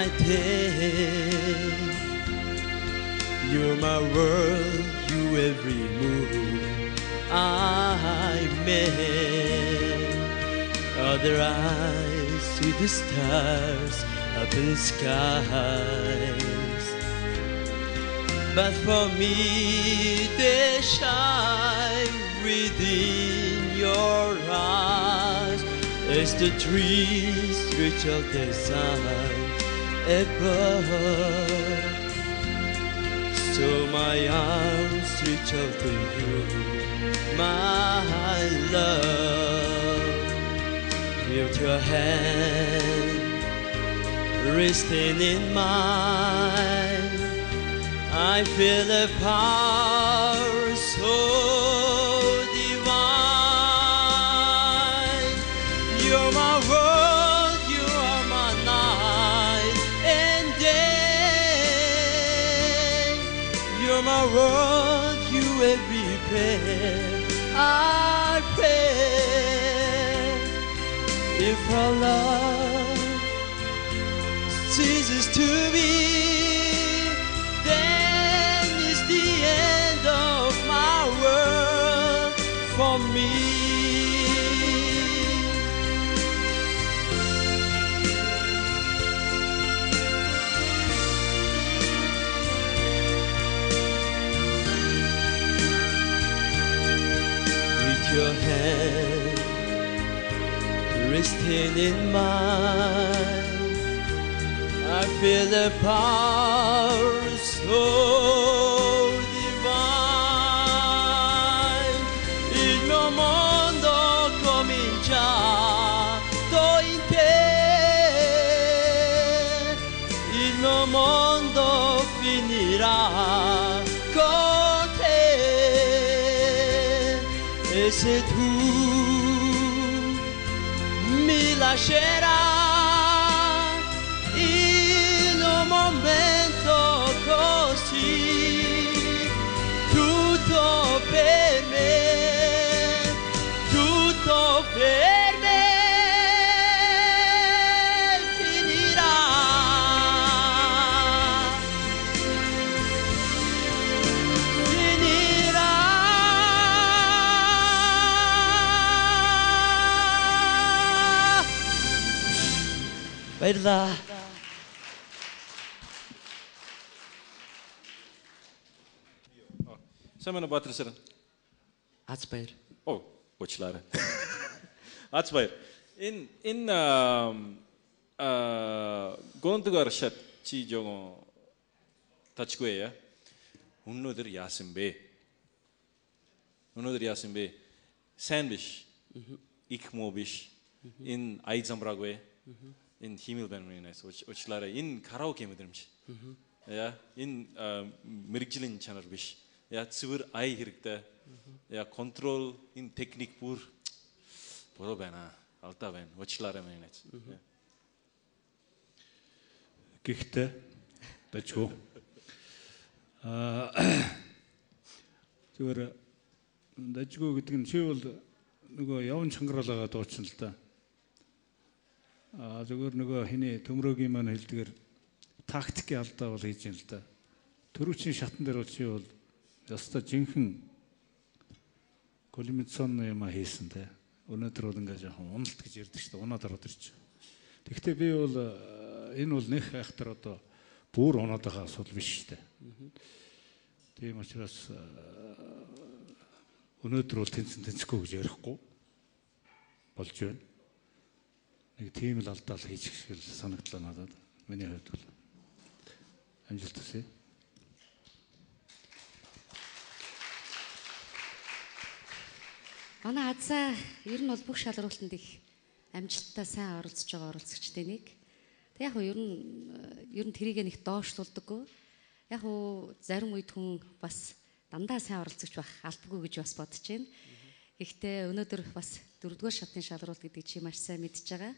my day. You're my world, you every move I make. Other eyes see the stars up in the skies, but for me they shine within your eyes. As the trees reach out their sun above, so my arms reach out to you, my love. With your hand resting in mine, I feel a power so divine. You're my world, you are my night and day. You're my world, you every prayer I pray. If our love ceases to be, then is the end of my world for me. With your hand resting in mine, I feel the power so divine. Il mio mondo comincia in te, il mio mondo finirà con te. E se tu mi lascerai in un momento così, tutto per me finirà. Finirà. Баярлалаа. Сайн Баатар сэр. Аз баяр. Оо, уучлаарай. Аз баяр. Энэ гондог аршат чи жоо тачгүй яа. Өнөөдөр яасан бэ? Өнөөдөр яасан бэ? Сайн биш. Их муу биш. Энэ ай замраагүй. Энэ химэл байна мэнэс уучлаарай. Энэ караоке мэдрэмж. Яа, энэ мэрэгжлийн чанар биш. Яа, цэвэр ай хэрэгтэй. Яа, контрол, энэ техник бүр буруу байна. Алдаа байна. Уучлаарай мэнэс. Гэхдээ дажгүй. Зүгээр дажгүй гэдэг нь чи бол нөгөө явн чангаруулгаа дуучин л да. Зүгээр нөгөө хиний төмрөгийн маань хэлдгээр тактикийн алдаа бол хийж юм л да. Төрүүчийн шатан дээр бол чи бол яста жинхэнэ коллимационн юм хийсэн те. Өнөөдөр бол ингээ жоохон уналт гэж ярьдаг шүү дээ. Унаад ороод ирчих. Тэгэхдээ би бол энэ бол нэх хайхтар одоо бүр унаад байгаа асуудал биш шүү дээ. Тийм учраас өнөөдөр бол тэнцэхгүй гэж ярихгүй болж байна. Нэг тийм л алдаа хийж шиг л санагдлаа надад. Миний хувьд бол амжилт хүсье. Манай Азаа ер нь бол бүх шалралтанд их амжилттай сайн оролцож байгаа оролцогчтой нэг. Тэг яг нь ер нь тэрийг нэг доошлуулдаггүй. Яг уу зарим үед хүн бас дандаа сайн оролцогч байх албагүй гэж бас бодож байна. Гэхдээ өнөөдөр бас 4-р шатны шалралт гэдэг чи маш сайн мэдж байгаа.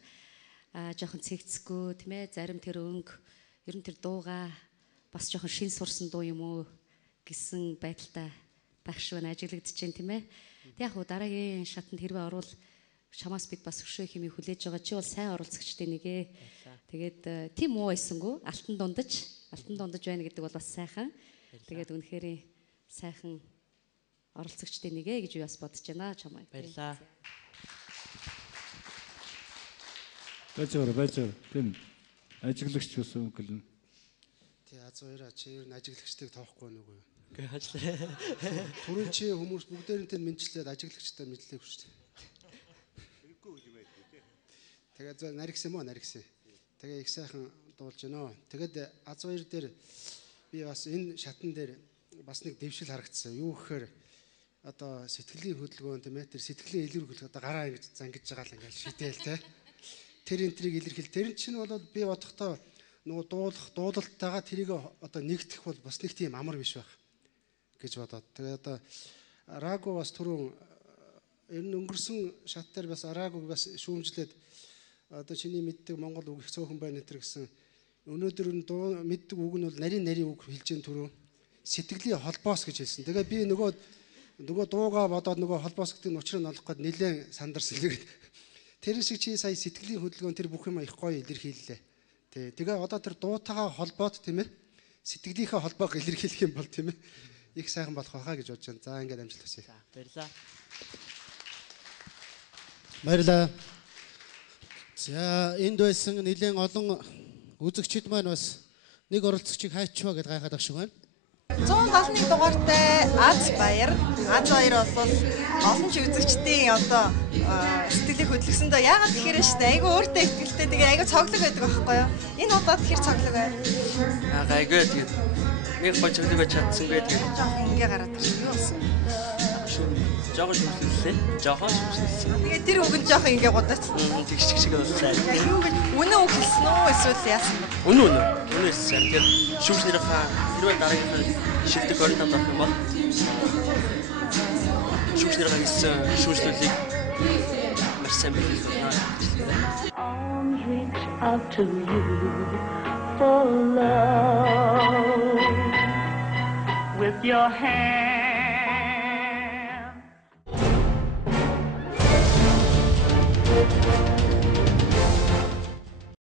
Жоохон цэгцгүй тийм ээ, зарим тэр өнгө ер нь тэр дууга бас жоохон шин сурсан дуу юм уу гэсэн байдалтай байх шиг ажиглагдаж байна тийм ээ. Тэг яг уу дараагийн шатанд хэрвээ орвол чамаас бид бас өшөө хэмээн хүлээж байгаа. Чи бол сайн оролцогчтой нэгэ. Тэгээд тийм муу байсангүй алтан дундаж байна гэдэг бол бас сайхан. Тэгээд үнэхээр сайхан оролцогчдын нэгэ гэж би бас бодож байна чамайг. Баярлаа. Баяжаар. Тэн ажиглагч бас өнгөлн. Тий аз хоёроо чи ер нь ажиглагчдыг тоохгүй нүгөө. Гэ хаачлаа. Түрүүн чи хүмүүс бүгдээрээ мэдчлээд ажиглагчтай мэдлээгүй шүү дээ. Тэгээд наригсан. Тэгээ их сайхан дуулж байна. Тэгээд аз хоёр дээр би бас энэ шатан дээр бас нэг дэвшил харагдсан. Юу гэхээр одоо сэтгэлийн хөдөлгөөн тийм ээ тэр сэтгэлийн илэрхийлэх одоо гараа ингэж зангиж байгаа л ингээл шидээл те. Тэр энтрийг илэрхийл. Тэр чинь бол би бодохдоо нөгөө дуулалттайгаа тэрийг одоо нэгтгэх бол бас нэг тийм амар биш байх гэж бодоод. Тэгээ одоо Раго бас түрүүн ер нь өнгөрсөн шат дээр бас Рагог бас шүүмжлээд одоо чиний мэддэг Монгол үг их цөөхөн байна нэтэр гэсэн өнөөдөр нь мэддэг үг нь бол нарийн үг хэлж гэн түрүү сэтгэлийн холбоос гэж хэлсэн. Тэгээ би нөгөө дуугаа бодоод нөгөө холбоос гэдэг нь учрыг нь олох гээд нэлээд сандарсан л гэдэг. Тэр шиг чи сая сэтгэлийн хөдөлгөөн тэр бүх юм их гоё илэрхийллээ. Тэгээ одоо тэр дуутайгаа холбоод тийм ээ сэтгэлийнхээ холбоог илэрхийлэх юм бол тийм ээ их сайхан болох байхаа гэж бодож байна. За ингээд амжилт хүсье. Баярлаа. Баярлаа. За энд байсан нэлээд олон үзэгчид маань бас нэг оролцогчийг хайчваа гэдээ гайхаад ах шиг байна. 171 дугаартай Аз Баяр. Аз Баяр бол олон ч үзэгчдийн одоо сэтгэлийг хөдөлгсөндөө яагаад тэгэхээр шүү дээ. Айгу өөртөө ихтэй тэгээ айгу цоглог байдаг байхгүй юу? Энэ удаад тэгэхээр цоглог байна. Гайгүй тэгээд нэг бочглог байж чадсангүй тэгээд жоох ингээ гараад ирсэн. Юу болсон? Жохон шүмслээ. Тэгээд тэр үг нь жоох ингээ гудаач. Тэгш шиг боллоо. Юу гэж үнэн үг хэлсэн үү эсвэл яасан бэ? Үнэн. Тэгээд шүүмснэрийнхаа хэрвээ дараагийнхаа шилдэг орнод авах юм бол шүүмснэрийнхаа хэлсэн шүүмслүүдийг маш сайн биелэх болно. Arms reach out to you for love with your hand.